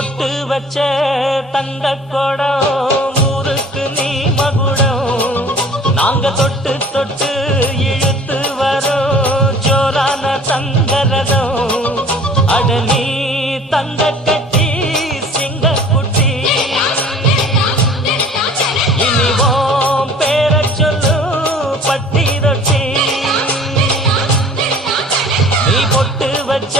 பொட்டு வச்ச தங்க கொடம் ஊருக்கு நீ மகுடம் நாங்க தொட்டு தொட்டு இழுத்து வரோம் ஜோரான தங்கரதம் அட நீ தங்க கட்டி சிங்க குட்டி இனிவோம் பேர சொல்லு பட்டி ரொட்டி நீ பொட்டு வச்ச